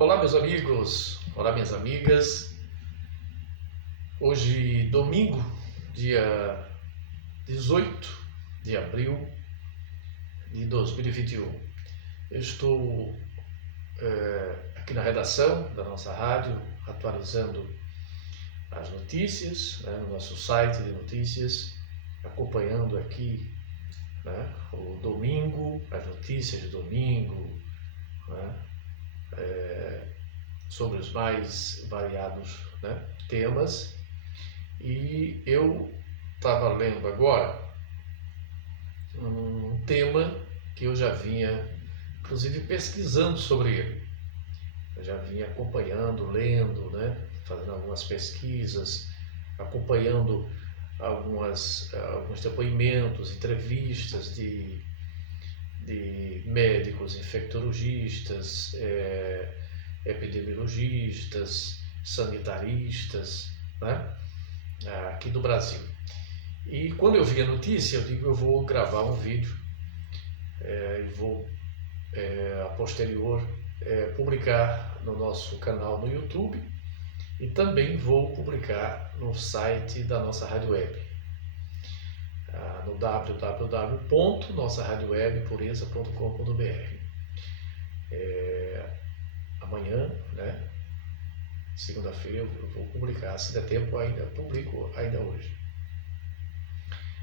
Olá, meus amigos, olá, minhas amigas. Hoje, domingo, dia 18 de abril de 2021. Eu estou aqui na redação da nossa rádio, atualizando as notícias, no nosso site de notícias, acompanhando aqui o domingo, as notícias de domingo, sobre os mais variados temas. E eu estava lendo agora um tema que eu já vinha, inclusive, pesquisando sobre ele. Eu já vinha acompanhando, lendo, fazendo algumas pesquisas, acompanhando alguns depoimentos, entrevistas de médicos, infectologistas, epidemiologistas, sanitaristas, aqui do Brasil. E quando eu vi a notícia, eu digo, eu vou gravar um vídeo e vou, a posterior, publicar no nosso canal no YouTube, e também vou publicar no site da nossa rádio web, no www.nossaradiowebpureza.com.br. Amanhã, segunda-feira, eu vou publicar. Se der tempo, ainda publico ainda hoje.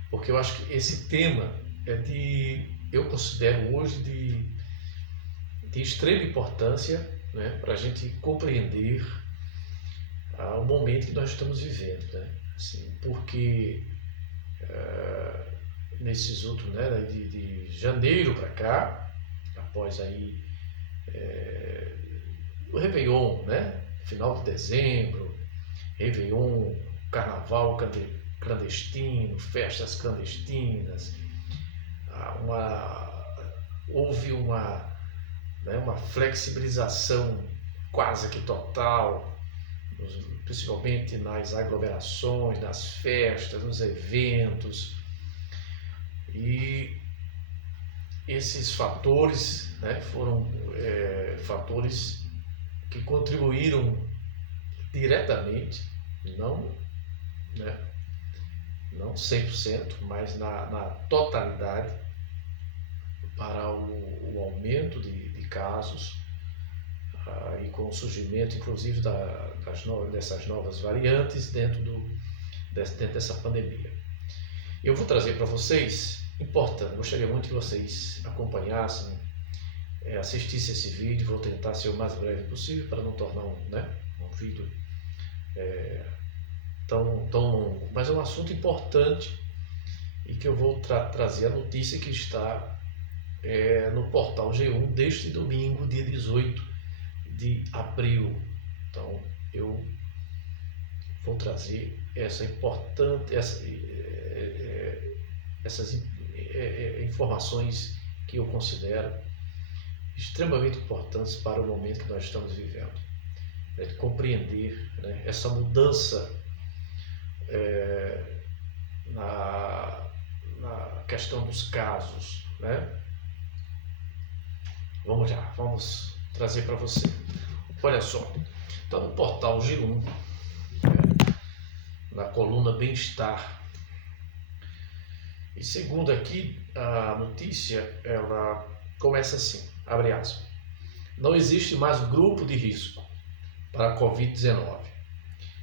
Porque eu acho que esse tema eu considero hoje de extrema importância, para a gente compreender o momento que nós estamos vivendo, assim, porque nesses últimos, de janeiro para cá, após aí o Réveillon, final de dezembro, Réveillon, Carnaval clandestino, festas clandestinas, houve uma flexibilização quase que total, principalmente nas aglomerações, nas festas, nos eventos. E esses fatores foram fatores que contribuíram diretamente, não 100%, mas na totalidade, para o aumento de casos, e com o surgimento, inclusive, dessas novas variantes dentro dessa pandemia. Eu vou trazer para vocês, gostaria muito que vocês acompanhassem, assistissem esse vídeo. Vou tentar ser o mais breve possível para não tornar um vídeo tão longo, mas é um assunto importante e que eu vou trazer a notícia que está no portal G1 deste domingo, dia 18 de abril. Então, eu vou trazer essas informações que eu considero extremamente importantes para o momento que nós estamos vivendo, de compreender essa mudança na questão dos casos, Vamos trazer para você. Olha só, então no portal G1, na coluna Bem-Estar, e segundo aqui a notícia, ela começa assim, abre aspas: não existe mais grupo de risco para a Covid-19.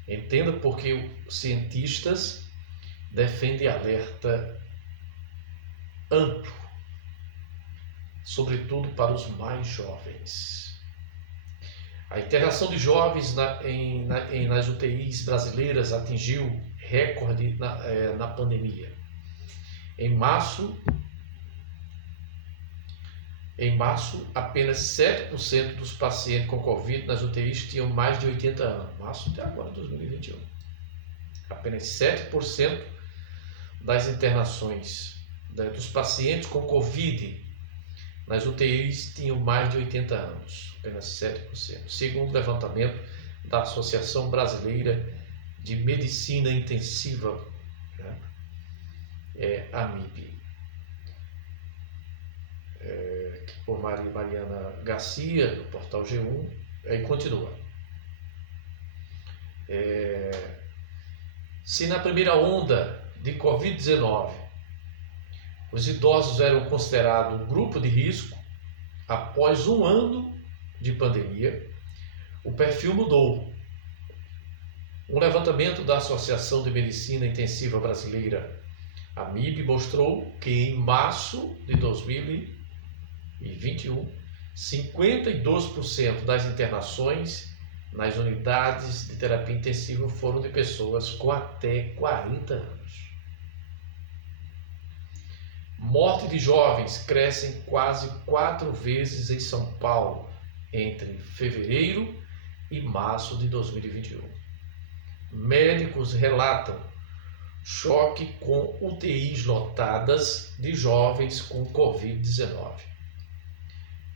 Entenda por que os cientistas defendem alerta amplo, sobretudo para os mais jovens. A internação de jovens nas UTIs brasileiras atingiu recorde na pandemia. Em março, apenas 7% dos pacientes com Covid nas UTIs tinham mais de 80 anos. Março até agora, 2021. Apenas 7% das internações dos pacientes com Covid nas UTIs tinham mais de 80 anos, apenas 7%, segundo o levantamento da Associação Brasileira de Medicina Intensiva, AMIB. por Mariana Garcia, do portal G1, Aí continua. Se na primeira onda de Covid-19 os idosos eram considerados um grupo de risco, após um ano de pandemia, o perfil mudou. Um levantamento da Associação de Medicina Intensiva Brasileira, AMIB, mostrou que em março de 2021, 52% das internações nas unidades de terapia intensiva foram de pessoas com até 40 anos. Morte de jovens crescem quase 4 vezes em São Paulo entre fevereiro e março de 2021. Médicos relatam choque com UTIs lotadas de jovens com Covid-19.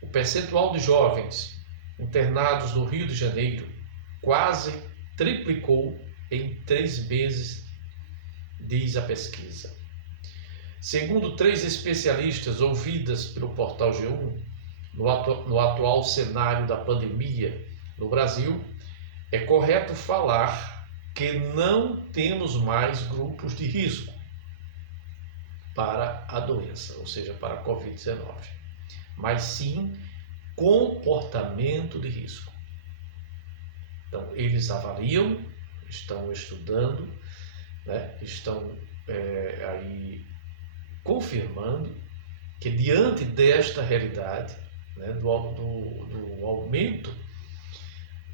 O percentual de jovens internados no Rio de Janeiro quase triplicou em 3 meses, diz a pesquisa. Segundo 3 especialistas ouvidas pelo portal G1, no atual cenário da pandemia no Brasil, é correto falar que não temos mais grupos de risco para a doença, ou seja, para a Covid-19, mas sim comportamento de risco. Então, eles avaliam, estão estudando, né, estão aí confirmando que diante desta realidade, né, do aumento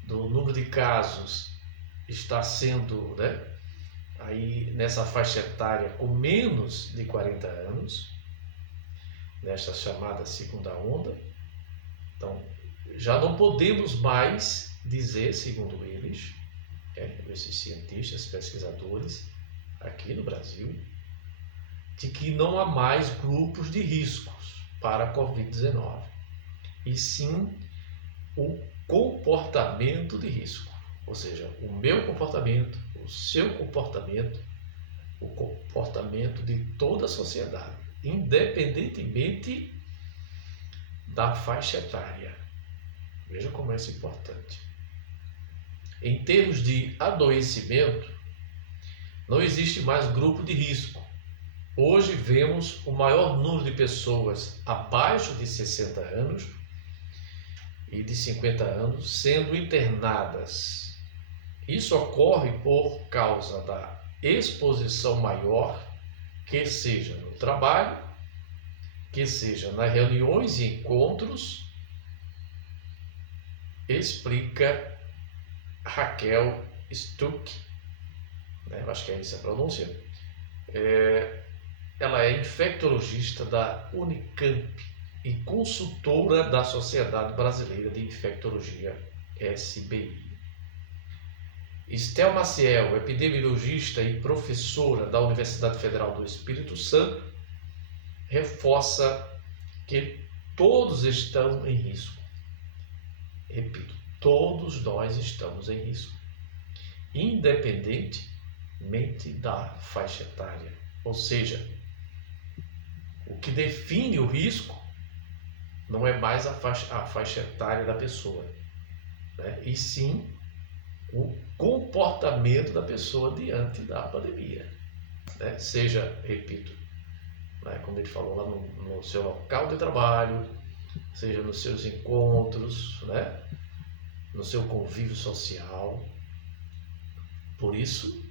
do número de casos está sendo, né, aí nessa faixa etária com menos de 40 anos, nesta chamada segunda onda. Então, já não podemos mais dizer, segundo eles, esses cientistas, pesquisadores aqui no Brasil, de que não há mais grupos de riscos para a Covid-19, e sim o comportamento de risco, ou seja, o meu comportamento, o seu comportamento, o comportamento de toda a sociedade, independentemente da faixa etária. Veja como é isso importante. Em termos de adoecimento, não existe mais grupo de risco. Hoje vemos o maior número de pessoas abaixo de 60 anos e de 50 anos sendo internadas. Isso ocorre por causa da exposição maior, que seja no trabalho, que seja nas reuniões e encontros, explica Raquel Stuck, né? Eu acho que é essa a pronúncia. Ela é infectologista da Unicamp e consultora da Sociedade Brasileira de Infectologia, SBI. Estel Maciel, epidemiologista e professora da Universidade Federal do Espírito Santo, reforça que todos estão em risco. Repito, todos nós estamos em risco, independentemente da faixa etária. Ou seja, o que define o risco não é mais a faixa etária da pessoa, né? E sim o comportamento da pessoa diante da pandemia, né? Seja, repito, né, como ele falou lá no seu local de trabalho, seja nos seus encontros, né, no seu convívio social. Por isso,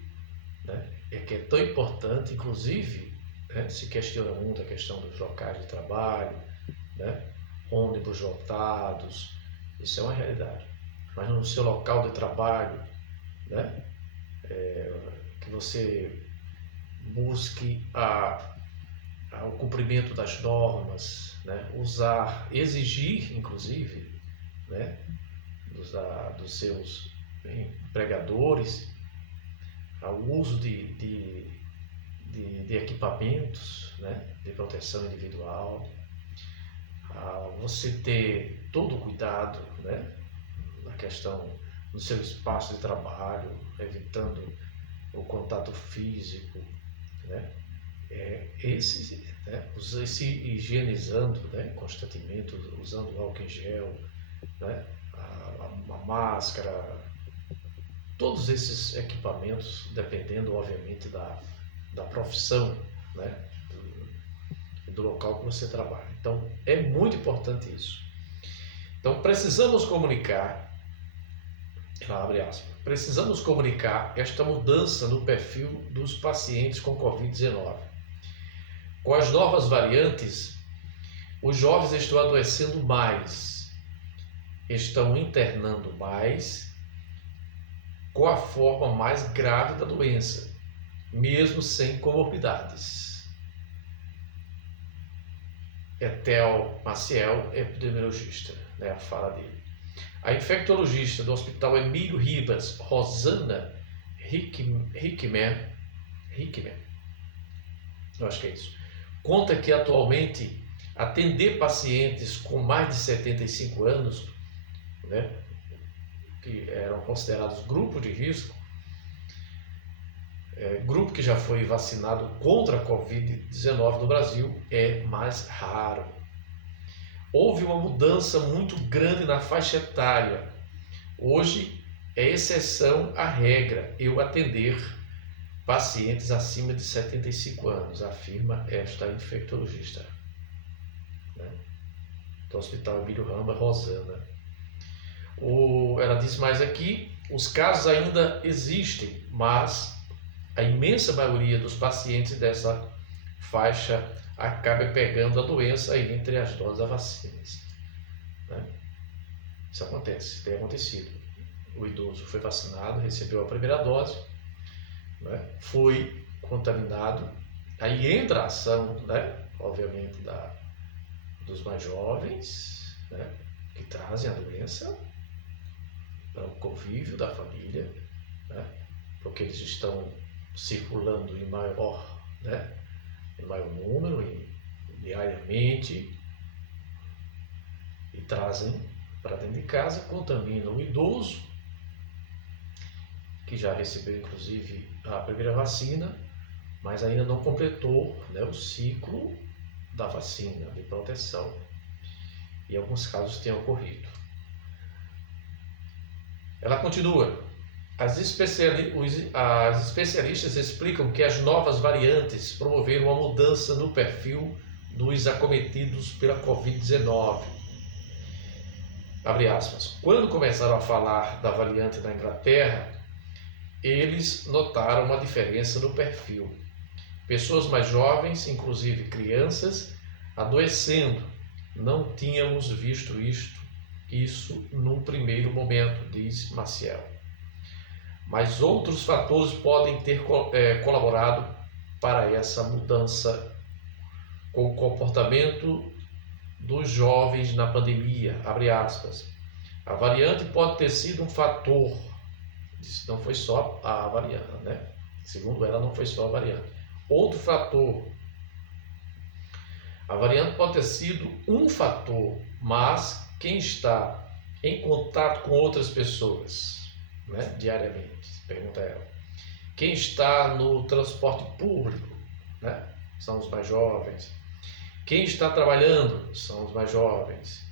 né, é que é tão importante, inclusive, né, se questiona muito a questão dos locais de trabalho, né, ônibus lotados, isso é uma realidade. Mas no seu local de trabalho, né, que você busque o cumprimento das normas, né, exigir, inclusive, né, dos seus empregadores, o uso de equipamentos, né, de proteção individual, você ter todo o cuidado, né, na questão do seu espaço de trabalho, evitando o contato físico, né, se higienizando, né, constantemente, usando álcool em gel, né? A máscara, todos esses equipamentos, dependendo, obviamente, da profissão, né? Do local que você trabalha. Então, é muito importante isso. Então, precisamos comunicar, abre aspas, precisamos comunicar esta mudança no perfil dos pacientes com Covid-19. Com as novas variantes, os jovens estão adoecendo mais, estão internando mais, com a forma mais grave da doença, mesmo sem comorbidades. Etel Maciel, epidemiologista, né, a fala dele. A infectologista do Hospital Emílio Ribas, Rosana Hickman, eu acho que é isso, conta que atualmente atender pacientes com mais de 75 anos, né, que eram considerados grupo de risco, grupo que já foi vacinado contra a Covid-19 no Brasil, é mais raro. Houve uma mudança muito grande na faixa etária. Hoje é exceção à regra eu atender pacientes acima de 75 anos, afirma esta infectologista, né, do Hospital Emílio Ribas, Rosana. Ela diz mais aqui, os casos ainda existem, mas a imensa maioria dos pacientes dessa faixa acaba pegando a doença entre as doses da vacina, né? Isso acontece, tem acontecido. O idoso foi vacinado, recebeu a primeira dose, né? Foi contaminado, aí entra a ação, né, obviamente, dos mais jovens, né, que trazem a doença para o convívio da família, né, porque eles estão circulando em maior, né, em maior número, diariamente, e trazem para dentro de casa, contaminam o idoso, que já recebeu inclusive a primeira vacina, mas ainda não completou, né, o ciclo da vacina de proteção. E alguns casos têm ocorrido. Ela continua. As especialistas explicam que as novas variantes promoveram uma mudança no perfil dos acometidos pela Covid-19. Abre aspas. Quando começaram a falar da variante da Inglaterra, eles notaram uma diferença no perfil. Pessoas mais jovens, inclusive crianças, adoecendo. Não tínhamos visto isso num primeiro momento, diz Maciel. Mas outros fatores podem ter colaborado para essa mudança com o comportamento dos jovens na pandemia, abre aspas. A variante pode ter sido um fator, não foi só a variante, né? Segundo ela, não foi só a variante. Outro fator, a variante pode ter sido um fator, mas quem está em contato com outras pessoas, né, diariamente, pergunta ela. Quem está no transporte público, né, são os mais jovens. Quem está trabalhando são os mais jovens.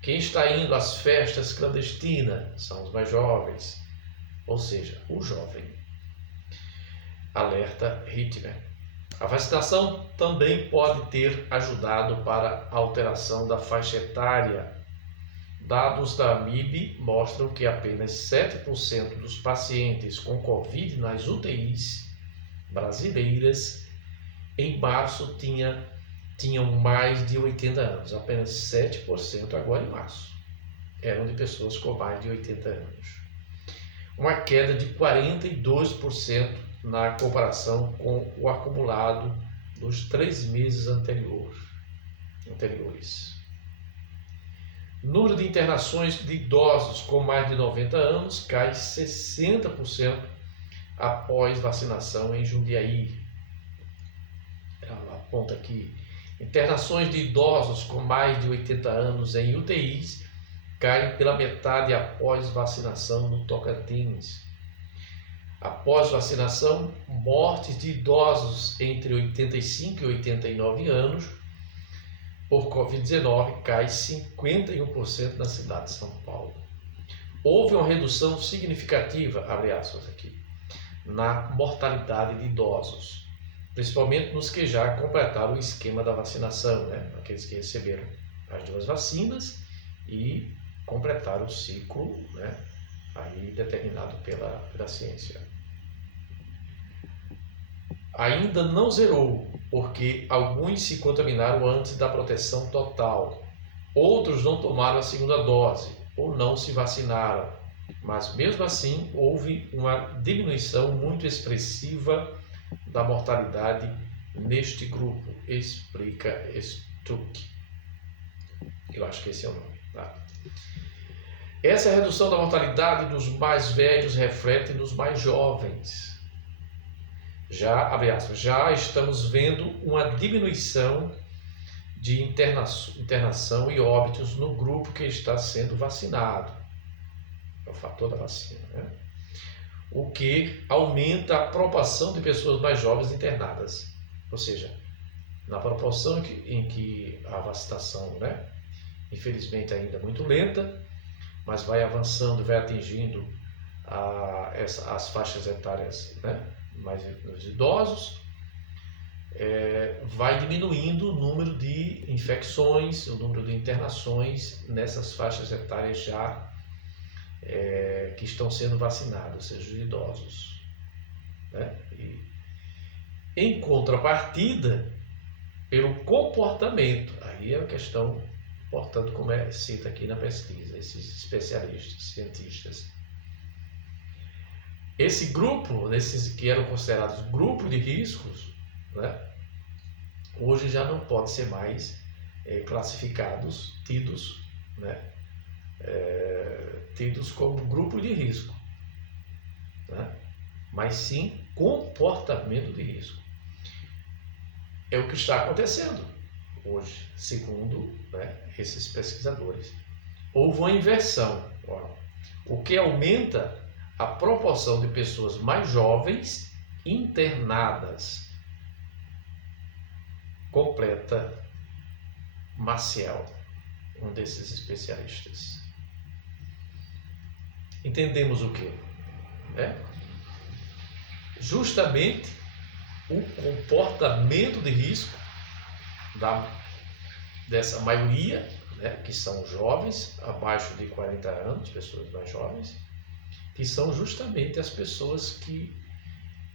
Quem está indo às festas clandestinas são os mais jovens. Ou seja, o jovem. Alerta Hickman. A vacinação também pode ter ajudado para a alteração da faixa etária. Dados da MIB mostram que apenas 7% dos pacientes com Covid nas UTIs brasileiras em março tinham mais de 80 anos. Apenas 7% agora em março eram de pessoas com mais de 80 anos. Uma queda de 42% na comparação com o acumulado dos 3 meses anteriores. O número de internações de idosos com mais de 90 anos cai 60% após vacinação em Jundiaí. Ela aponta aqui, internações de idosos com mais de 80 anos em UTIs caem pela metade após vacinação no Tocantins. Após vacinação, mortes de idosos entre 85 e 89 anos por Covid-19 cai 51% na cidade de São Paulo. Houve uma redução significativa, abre aspas aqui, na mortalidade de idosos, principalmente nos que já completaram o esquema da vacinação, né? Aqueles que receberam as 2 vacinas e completaram o ciclo, né? Aí determinado pela ciência. Ainda não zerou, porque alguns se contaminaram antes da proteção total. Outros não tomaram a segunda dose ou não se vacinaram. Mas mesmo assim houve uma diminuição muito expressiva da mortalidade neste grupo, explica Stuck. Eu acho que esse é o nome. Tá? Essa redução da mortalidade dos mais velhos reflete nos mais jovens. Já, abre aspas, já estamos vendo uma diminuição de internação e óbitos no grupo que está sendo vacinado. É o fator da vacina, né? O que aumenta a proporção de pessoas mais jovens internadas. Ou seja, na proporção em que a vacinação, né, infelizmente ainda é muito lenta, mas vai avançando, vai atingindo as faixas etárias, né, mais nos idosos, vai diminuindo o número de infecções, o número de internações nessas faixas etárias já que estão sendo vacinados, ou seja, os idosos. Né? E, em contrapartida, pelo comportamento, aí é uma questão, portanto, como cita aqui na pesquisa, esses especialistas, cientistas. Esse grupo, nesses que eram considerados grupo de riscos, né, hoje já não pode ser mais classificados, tidos, né, tidos como grupo de risco, né, mas sim comportamento de risco. É o que está acontecendo hoje, segundo, né, esses pesquisadores. Houve uma inversão, o que aumenta a proporção de pessoas mais jovens internadas. Completa Maciel, um desses especialistas. Entendemos o quê? Justamente o comportamento de risco dessa maioria, né, que são jovens, abaixo de 40 anos, pessoas mais jovens, que são justamente as pessoas que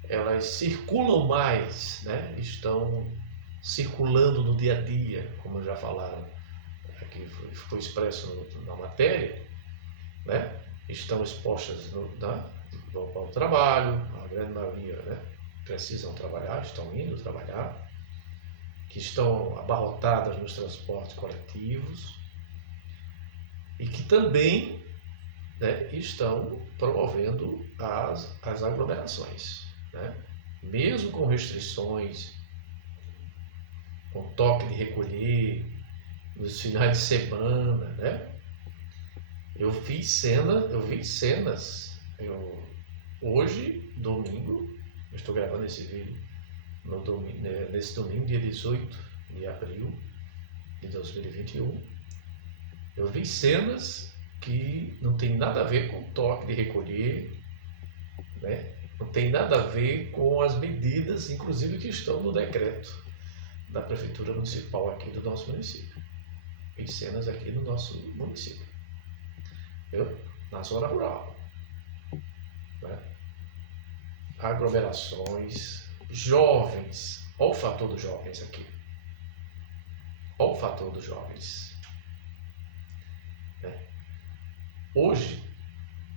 elas circulam mais, né, estão circulando no dia a dia, como já falaram, aqui foi expresso na matéria, né, estão expostas ao trabalho, a grande maioria, né, precisam trabalhar, estão indo trabalhar, que estão abarrotadas nos transportes coletivos e que também, né, estão promovendo as aglomerações, né? Mesmo com restrições, com toque de recolher, nos finais de semana, né? Eu vi cenas, hoje, domingo, eu estou gravando esse vídeo nesse domingo, dia 18 de abril de 2021, eu vi cenas que não tem nada a ver com toque de recolher, né? Não tem nada a ver com as medidas, inclusive, que estão no decreto da Prefeitura Municipal aqui do nosso município. Vi cenas aqui no nosso município, viu? Na zona rural, né? Aglomerações, jovens, olha o fator dos jovens aqui, olha o fator dos jovens, né? Hoje,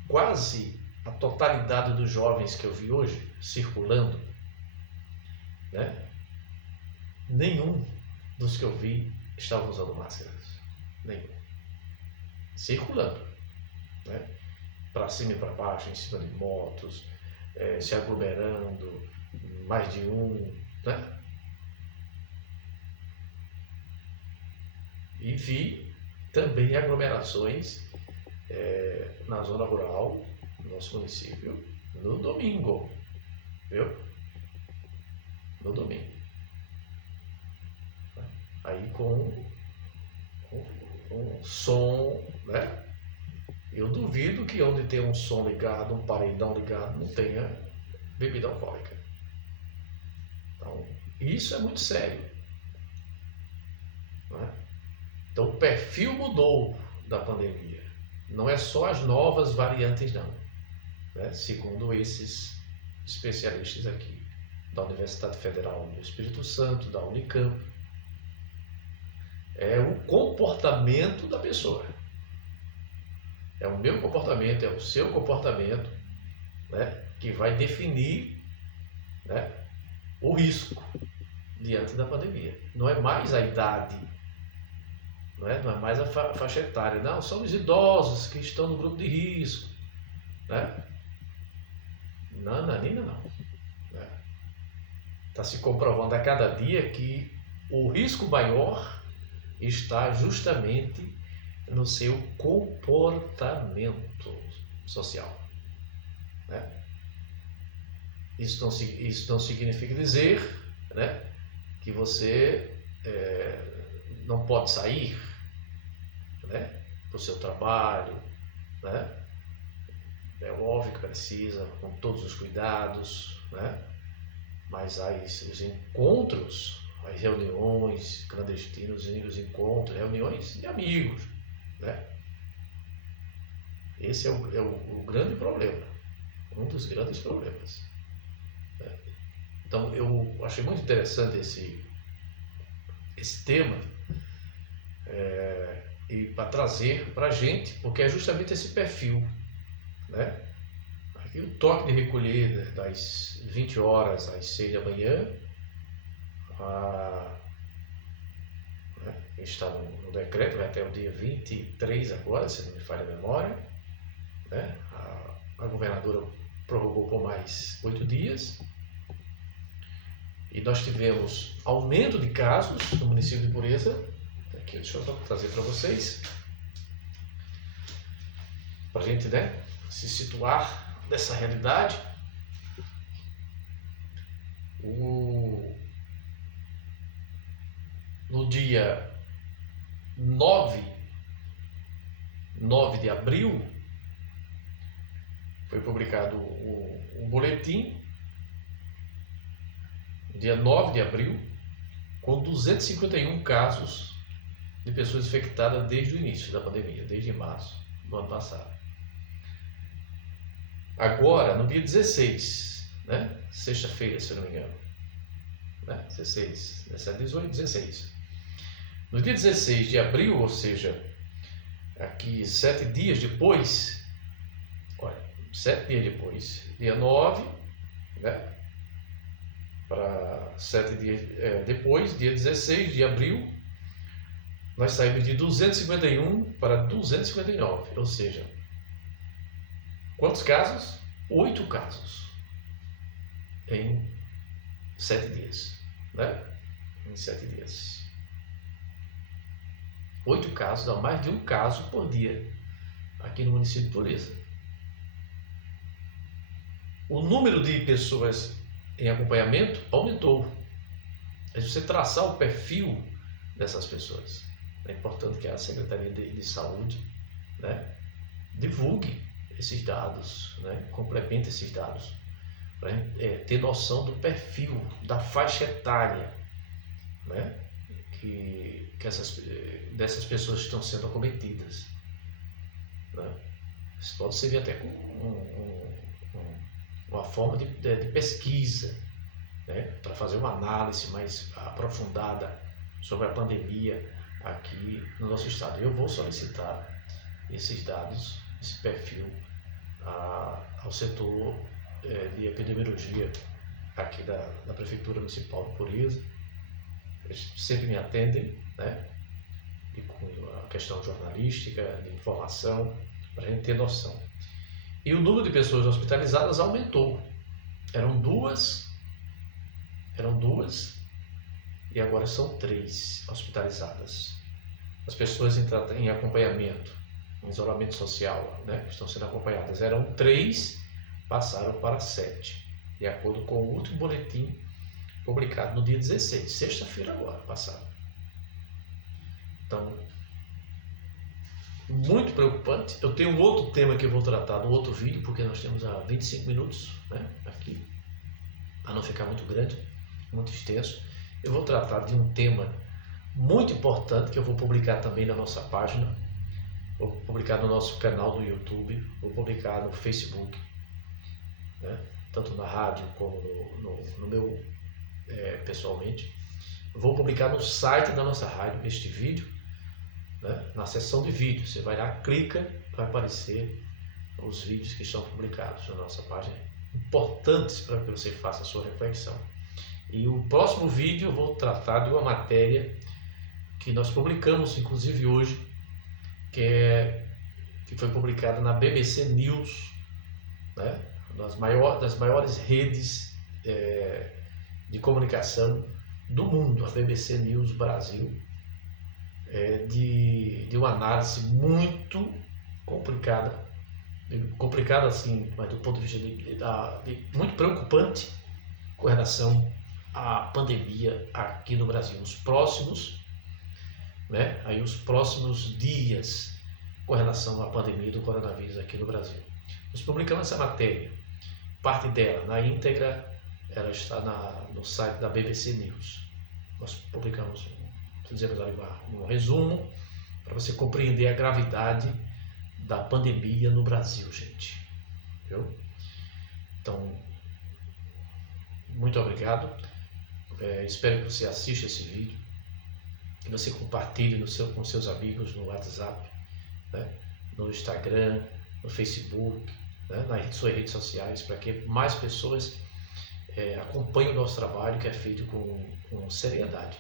quase a totalidade dos jovens que eu vi hoje circulando, né? Nenhum dos que eu vi estavam usando máscaras, nenhum, circulando, né? Para cima e para baixo, em cima de motos, se aglomerando, mais de um, né? E vi também aglomerações na zona rural do nosso município no domingo, viu? No domingo. Aí com um som, né? Eu duvido que onde tem um som ligado, um paredão ligado, não tenha bebida alcoólica. Então, isso é muito sério, né? Então, o perfil mudou da pandemia. Não é só as novas variantes, não, né? Segundo esses especialistas aqui, da Universidade Federal do Espírito Santo, da Unicamp, é o comportamento da pessoa. É o meu comportamento, é o seu comportamento, né, que vai definir, né, o risco diante da pandemia. Não é mais a idade, não é mais a faixa etária. Não, são os idosos que estão no grupo de risco, né? Não, Nina, não. Está se comprovando a cada dia que o risco maior está justamente no seu comportamento social, né? Isso não significa dizer, né, que você não pode sair, né, para o seu trabalho, né? É óbvio que precisa, com todos os cuidados, né? Mas os encontros, as reuniões clandestinas, os encontros, reuniões de amigos, né? Esse é o grande problema, um dos grandes problemas, né? Então, eu achei muito interessante esse tema, e para trazer para a gente, porque é justamente esse perfil, né? Aqui o toque de recolher das 20 horas às 6 da manhã, né, está no decreto, vai até o dia 23 agora, se não me falha a memória, né? A governadora prorrogou por mais 8 dias, e nós tivemos aumento de casos no município de Pureza. Aqui, deixa eu trazer para vocês, para a gente, né, se situar dessa realidade. No dia 9 de abril, foi publicado um boletim, dia 9 de abril, com 251 casos de pessoas infectadas desde o início da pandemia, desde março do ano passado. Agora, no dia 16, né, sexta-feira, se eu não me engano, né, 16, 17, 18, 16. No dia 16 de abril, ou seja, aqui 7 dias depois, olha, 7 dias depois, dia 9, né, para 7 dias depois, dia 16 de abril, nós saímos de 251 para 259, ou seja, quantos casos? 8 casos em 7 dias, né? Em 7 dias. 8 casos, dá mais de um caso por dia aqui no município de Pureza. O número de pessoas em acompanhamento aumentou. É você traçar o perfil dessas pessoas. É importante que a Secretaria de Saúde, né, divulgue esses dados, né, complemente esses dados, para a gente ter noção do perfil, da faixa etária, né, dessas pessoas que estão sendo acometidas, né? Isso pode servir até como uma forma de pesquisa, né, para fazer uma análise mais aprofundada sobre a pandemia aqui no nosso estado. Eu vou solicitar esses dados, esse perfil, ao setor de epidemiologia aqui da Prefeitura Municipal de Pureza. Eles sempre me atendem, né, e com a questão jornalística, de informação, para a gente ter noção. E o número de pessoas hospitalizadas aumentou. Eram duas, e agora são 3 hospitalizadas. As pessoas em acompanhamento, em isolamento social, né, que estão sendo acompanhadas, eram 3, passaram para 7, de acordo com o último boletim publicado no dia 16, sexta-feira agora, passada. Então, muito preocupante. Eu tenho um outro tema que eu vou tratar no outro vídeo, porque nós temos 25 minutos, né, aqui, para não ficar muito grande, muito extenso. Eu vou tratar de um tema muito importante que eu vou publicar também na nossa página, vou publicar no nosso canal do YouTube, vou publicar no Facebook, né, tanto na rádio como no meu pessoalmente. Vou publicar no site da nossa rádio este vídeo, né, na seção de vídeos. Você vai lá, clica, vai aparecer os vídeos que estão publicados na nossa página, importantes para que você faça a sua reflexão. E o próximo vídeo eu vou tratar de uma matéria que nós publicamos, inclusive hoje, que foi publicada na BBC News, né, das maiores redes de comunicação do mundo, a BBC News Brasil, de uma análise muito complicada assim, mas do ponto de vista muito preocupante com relação à pandemia aqui no Brasil. Os próximos dias com relação à pandemia do coronavírus aqui no Brasil. Nós publicamos essa matéria, parte dela na íntegra, ela está no site da BBC News. Nós publicamos, fizemos ali um resumo para você compreender a gravidade da pandemia no Brasil, gente. Viu? Então, muito obrigado. Espero que você assista esse vídeo, que você compartilhe com seus amigos no WhatsApp, né, no Instagram, no Facebook, né, nas suas redes sociais, para que mais pessoas acompanhem o nosso trabalho, que é feito com seriedade,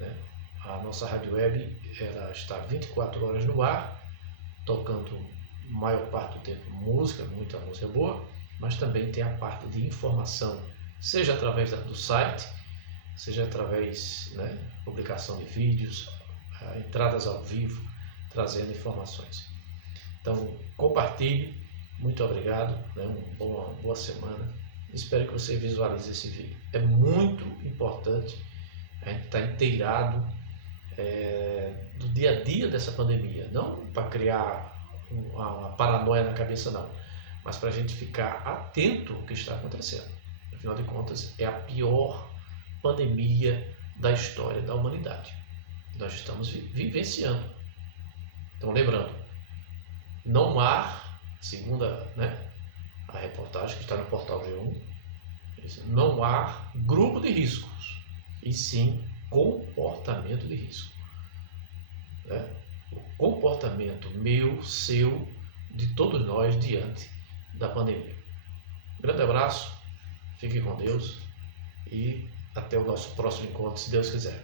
né? A nossa rádio web, ela está 24 horas no ar, tocando a maior parte do tempo música, muita música boa, mas também tem a parte de informação, seja através do site, seja através, né, publicação de vídeos, entradas ao vivo, trazendo informações. Então, compartilhe, muito obrigado, né, uma boa semana, espero que você visualize esse vídeo. É muito importante a gente estar inteirado do dia a dia dessa pandemia, não para criar uma paranoia na cabeça, não, mas para a gente ficar atento ao que está acontecendo. Afinal de contas, é a pior pandemia da história da humanidade. Nós estamos vivenciando. Então, lembrando, não há, segundo a reportagem que está no portal G1, não há grupo de riscos, e sim comportamento de risco. Né? O comportamento meu, seu, de todos nós diante da pandemia. Um grande abraço, fique com Deus e até o nosso próximo encontro, se Deus quiser.